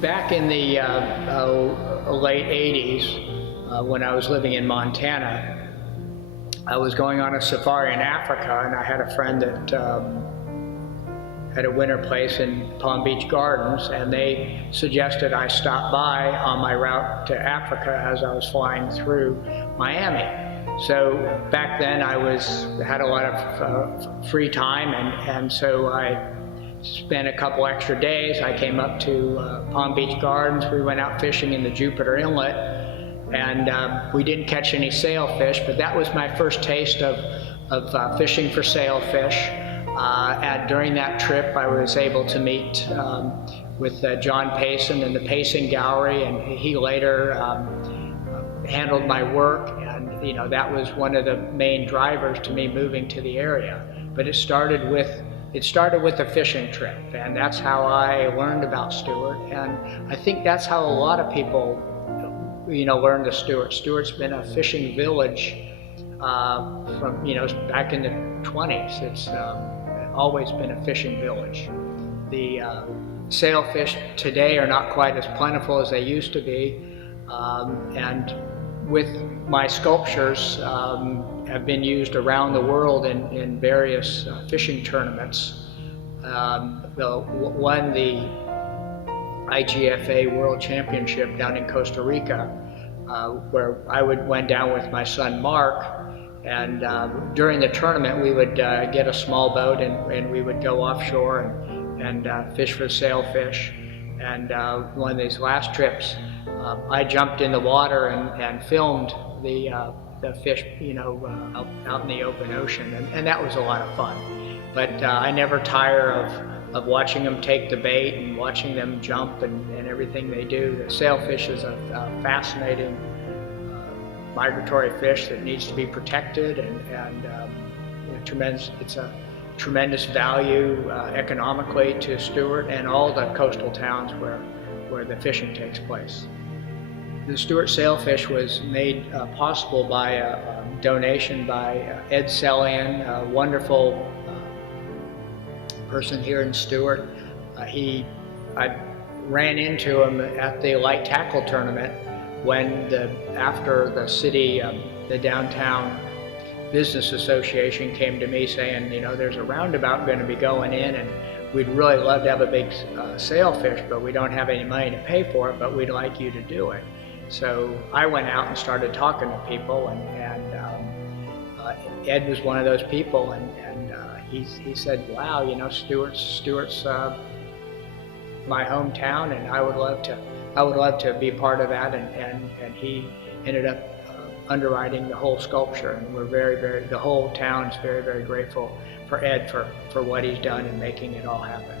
Back in the late 80s, when I was living in Montana, I was going on a safari in Africa, and I had a friend that had a winter place in Palm Beach Gardens, and they suggested I stop by on my route to Africa as I was flying through Miami. So back then I had a lot of free time, and so I spent a couple extra days. I came up to Palm Beach Gardens. We went out fishing in the Jupiter Inlet, and we didn't catch any sailfish, but that was my first taste of fishing for sailfish. And during that trip, I was able to meet with John Payson in the Payson Gallery, and he later handled my work, and that was one of the main drivers to me moving to the area. But it started with a fishing trip, and that's how I learned about Stuart, and I think that's how a lot of people learned of Stuart. Stuart's been a fishing village from back in the 20s. It's always been a fishing village. The sailfish today are not quite as plentiful as they used to be, and with my sculptures have been used around the world in various fishing tournaments. Won the IGFA World Championship down in Costa Rica, where I went down with my son Mark, and during the tournament we would get a small boat, and we would go offshore and fish for sailfish. And one of these last trips, I jumped in the water and filmed the fish, out in the open ocean, and that was a lot of fun. But I never tire of watching them take the bait and watching them jump and everything they do. The sailfish is a fascinating migratory fish that needs to be protected, and it's a tremendous value economically to Stuart and all the coastal towns where the fishing takes place. The Stuart sailfish was made possible by a donation by Ed Sellian, a wonderful person here in Stuart. I ran into him at the light tackle tournament when after the city, the downtown business association came to me saying, there's a roundabout going to be going in, and we'd really love to have a big sailfish, but we don't have any money to pay for it, but we'd like you to do it. So I went out and started talking to people, and Ed was one of those people, and he said, wow, Stuart's my hometown, and I would love to be part of that, and he ended up underwriting the whole sculpture, and we're the whole town's very, very grateful for Ed for what he's done in making it all happen.